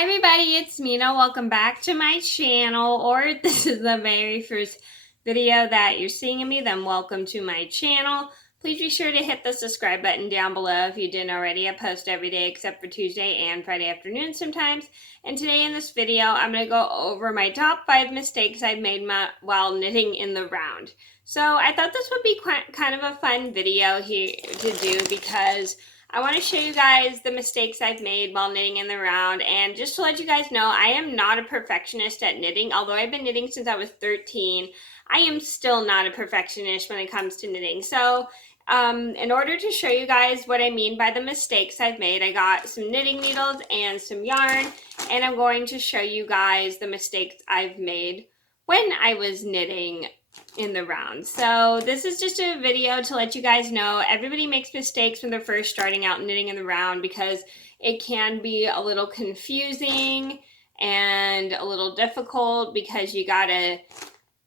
Hi everybody, it's Mena. Welcome back to my channel, or if this is the very first video that you're seeing of me, then welcome to my channel. Please be sure to hit the subscribe button down below if you didn't already. I post every day except for Tuesday and Friday afternoon sometimes. And today in this video, I'm going to go over my top 5 mistakes I've made while knitting in the round. So I thought this would be kind of a fun video here to do because I want to show you guys the mistakes I've made while knitting in the round, and just to let you guys know, I am not a perfectionist at knitting. Although I've been knitting since I was 13, I am still not a perfectionist when it comes to knitting. So in order to show you guys what I mean by the mistakes I've made, I got some knitting needles and some yarn, and I'm going to show you guys the mistakes I've made when I was knitting in the round. So this is just a video to let you guys know everybody makes mistakes when they're first starting out knitting in the round because it can be a little confusing and a little difficult because you gotta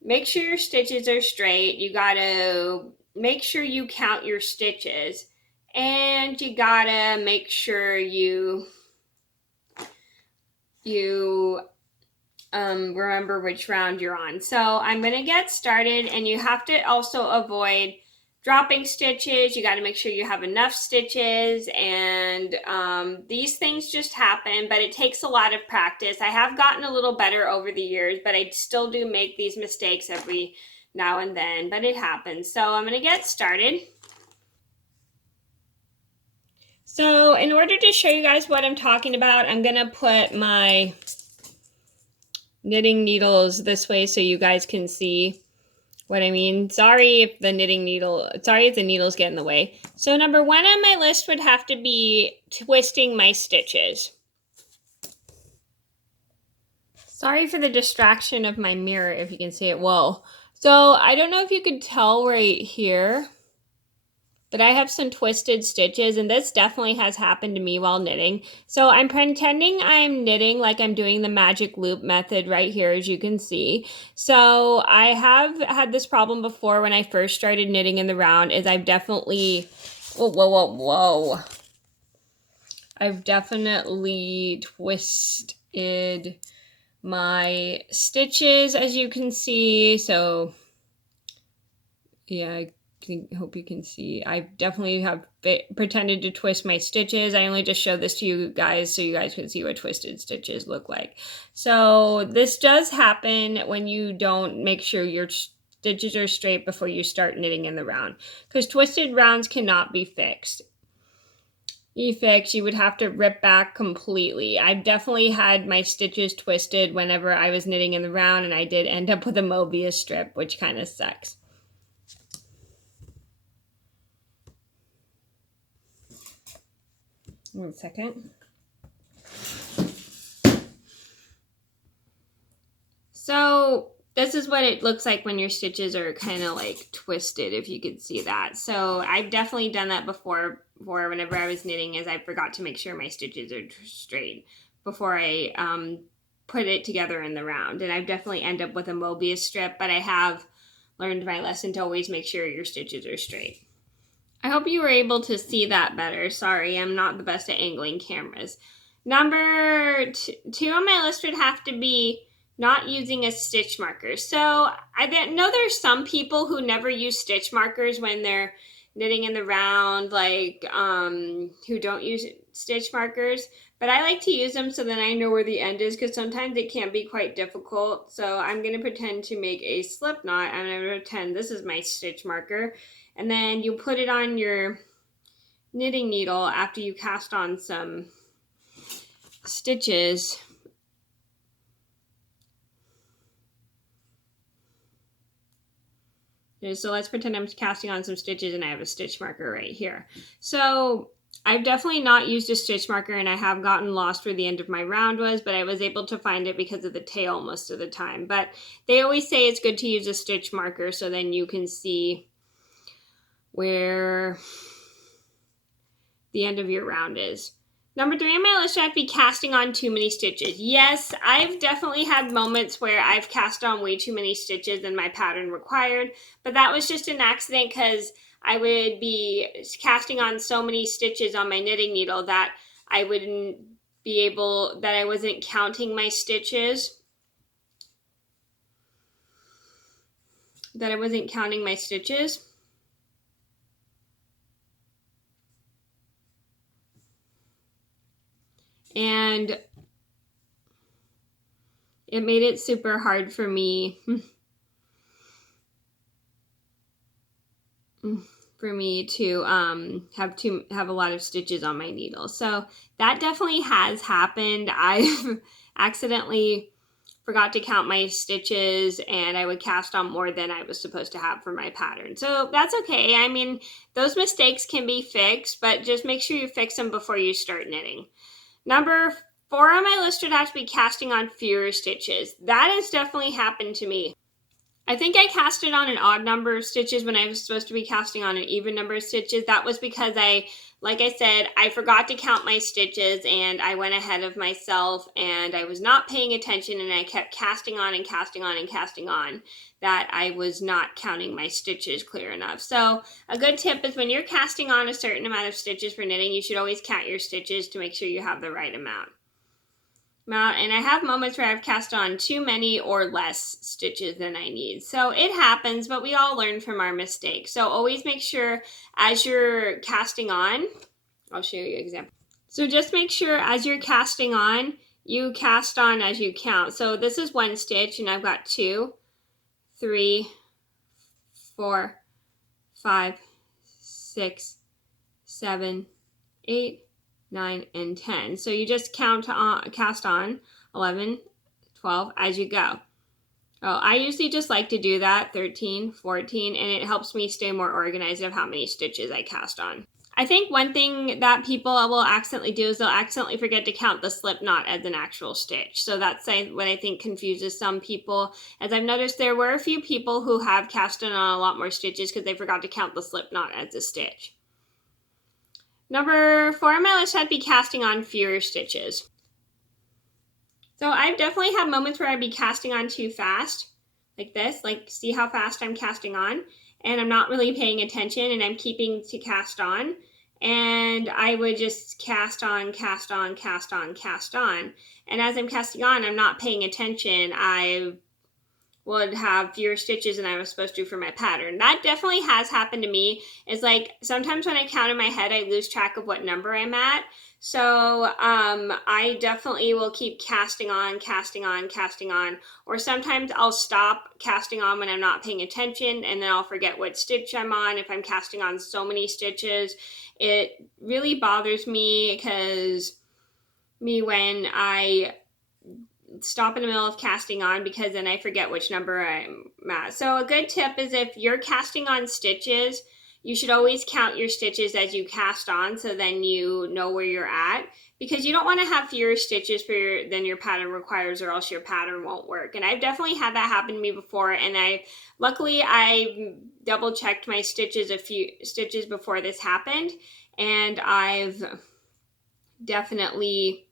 make sure your stitches are straight, you gotta make sure you count your stitches, and you gotta make sure you remember which round you're on. So I'm going to get started, and you have to also avoid dropping stitches. You got to make sure you have enough stitches, and these things just happen, but it takes a lot of practice. I have gotten a little better over the years, but I still do make these mistakes every now and then, but it happens. So I'm going to get started. So in order to show you guys what I'm talking about, I'm going to put my knitting needles this way so you guys can see what I mean. Sorry if the needles get in the way. So number 1 on my list would have to be twisting my stitches. Sorry for the distraction of my mirror if you can see it well. So I don't know if you could tell right here, but I have some twisted stitches, and this definitely has happened to me while knitting. So I'm pretending I'm knitting like I'm doing the magic loop method right here, as you can see. So I have had this problem before when I first started knitting in the round, is I've definitely, whoa. I've definitely twisted my stitches, as you can see. So yeah, hope you can see. I definitely have pretended to twist my stitches. I only just showed this to you guys so you guys can see what twisted stitches look like. So this does happen when you don't make sure your stitches are straight before you start knitting in the round, because twisted rounds cannot be fixed. You would have to rip back completely. I've definitely had my stitches twisted whenever I was knitting in the round, and I did end up with a Mobius strip, which kind of sucks. One second. So this is what it looks like when your stitches are kind of like twisted, if you could see that. So I've definitely done that before whenever I was knitting, is I forgot to make sure my stitches are straight before I put it together in the round. And I've definitely ended up with a Mobius strip, but I have learned my lesson to always make sure your stitches are straight. I hope you were able to see that better. Sorry, I'm not the best at angling cameras. Number 2 on my list would have to be not using a stitch marker. So I know there's some people who never use stitch markers when they're knitting in the round, like who don't use stitch markers. But I like to use them so then I know where the end is, because sometimes it can be quite difficult. So I'm going to pretend to make a slip knot. I'm going to pretend this is my stitch marker. And then you put it on your knitting needle after you cast on some stitches. So let's pretend I'm casting on some stitches and I have a stitch marker right here. So I've definitely not used a stitch marker, and I have gotten lost where the end of my round was, but I was able to find it because of the tail most of the time. But they always say it's good to use a stitch marker so then you can see where the end of your round is. Number 3 on my list would have to be casting on too many stitches. Yes, I've definitely had moments where I've cast on way too many stitches than my pattern required, but that was just an accident because I would be casting on so many stitches on my knitting needle that I wouldn't that I wasn't counting my stitches. And it made it super hard for me to have a lot of stitches on my needle. So that definitely has happened. I've accidentally forgot to count my stitches and I would cast on more than I was supposed to have for my pattern. So that's okay. I mean, those mistakes can be fixed, but just make sure you fix them before you start knitting. Number 4 on my list would have to be casting on fewer stitches. That has definitely happened to me. I think I casted on an odd number of stitches when I was supposed to be casting on an even number of stitches. That was because like I said, I forgot to count my stitches and I went ahead of myself and I was not paying attention and I kept casting on and casting on and casting on, that I was not counting my stitches clear enough. So a good tip is when you're casting on a certain amount of stitches for knitting, you should always count your stitches to make sure you have the right amount. And I have moments where I've cast on too many or less stitches than I need. So it happens, but we all learn from our mistakes. So always make sure as you're casting on, I'll show you an example. So just make sure as you're casting on, you cast on as you count. So this is 1 stitch and I've got 2, 3, 4, 5, 6, 7, 8, 9, and 10. So you just cast on 11, 12 as you go. Oh, I usually just like to do that, 13, 14, and it helps me stay more organized of how many stitches I cast on. I think one thing that people will accidentally do is they'll accidentally forget to count the slip knot as an actual stitch. So that's what I think confuses some people. As I've noticed, there were a few people who have cast on a lot more stitches because they forgot to count the slip knot as a stitch. Number 4 on my list had to be casting on fewer stitches. So I've definitely had moments where I'd be casting on too fast, like this, like see how fast I'm casting on, and I'm not really paying attention and I'm keeping to cast on, and I would just cast on, cast on, cast on, cast on, and as I'm casting on, I'm not paying attention. I would have fewer stitches than I was supposed to for my pattern. That definitely has happened to me. It's like sometimes when I count in my head, I lose track of what number I'm at. So I definitely will keep casting on, casting on, casting on, or sometimes I'll stop casting on when I'm not paying attention and then I'll forget what stitch I'm on if I'm casting on so many stitches. It really bothers me when I stop in the middle of casting on because then I forget which number I'm at. So a good tip is if you're casting on stitches, you should always count your stitches as you cast on so then you know where you're at, because you don't want to have fewer stitches than your pattern requires or else your pattern won't work. And I've definitely had that happen to me before, and luckily I double checked my stitches a few stitches before this happened, and I've definitely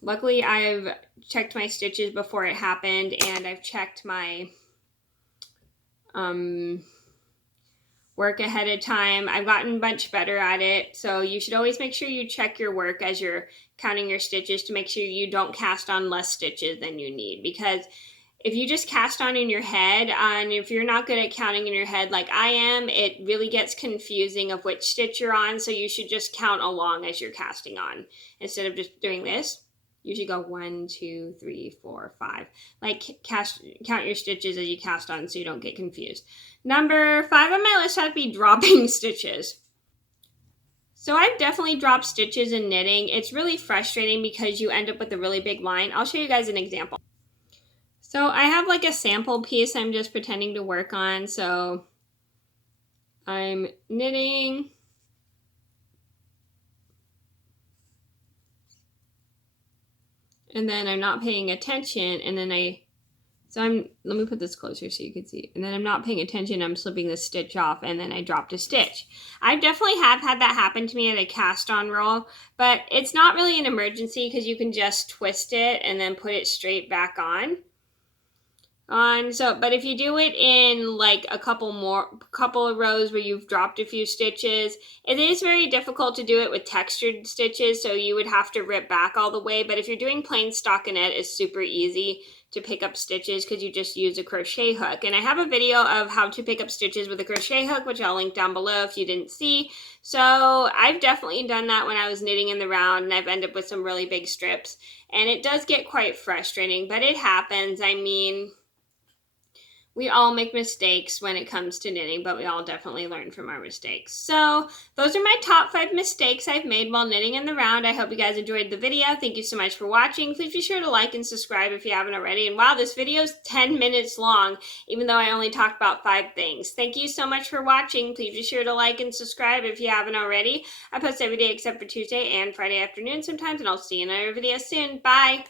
luckily I've checked my stitches before it happened, and I've checked my work ahead of time. I've gotten much better at it. So you should always make sure you check your work as you're counting your stitches to make sure you don't cast on less stitches than you need, because if you just cast on in your head, and if you're not good at counting in your head like I am, it really gets confusing of which stitch you're on. So you should just count along as you're casting on instead of just doing this. You should go 1, 2, 3, 4, 5. Like count your stitches as you cast on so you don't get confused. Number 5 on my list had to be dropping stitches. So I've definitely dropped stitches in knitting. It's really frustrating because you end up with a really big line. I'll show you guys an example. So I have like a sample piece I'm just pretending to work on. So I'm knitting. And then I'm not paying attention, and then let me put this closer so you can see. And then I'm not paying attention, I'm slipping the stitch off, and then I dropped a stitch. I definitely have had that happen to me at a cast on roll, but it's not really an emergency because you can just twist it and then put it straight back on. on. So, but if you do it in like a couple of rows where you've dropped a few stitches, it is very difficult to do it with textured stitches, so you would have to rip back all the way. But if you're doing plain stockinette, it's super easy to pick up stitches because you just use a crochet hook. And I have a video of how to pick up stitches with a crochet hook, which I'll link down below if you didn't see. So I've definitely done that when I was knitting in the round, and I've ended up with some really big strips, and it does get quite frustrating, but it happens. I mean, we all make mistakes when it comes to knitting, but we all definitely learn from our mistakes. So those are my top 5 mistakes I've made while knitting in the round. I hope you guys enjoyed the video. Thank you so much for watching. Please be sure to like and subscribe if you haven't already. And wow, this video is 10 minutes long, even though I only talked about 5 things. Thank you so much for watching. Please be sure to like and subscribe if you haven't already. I post every day except for Tuesday and Friday afternoon sometimes, and I'll see you in another video soon. Bye!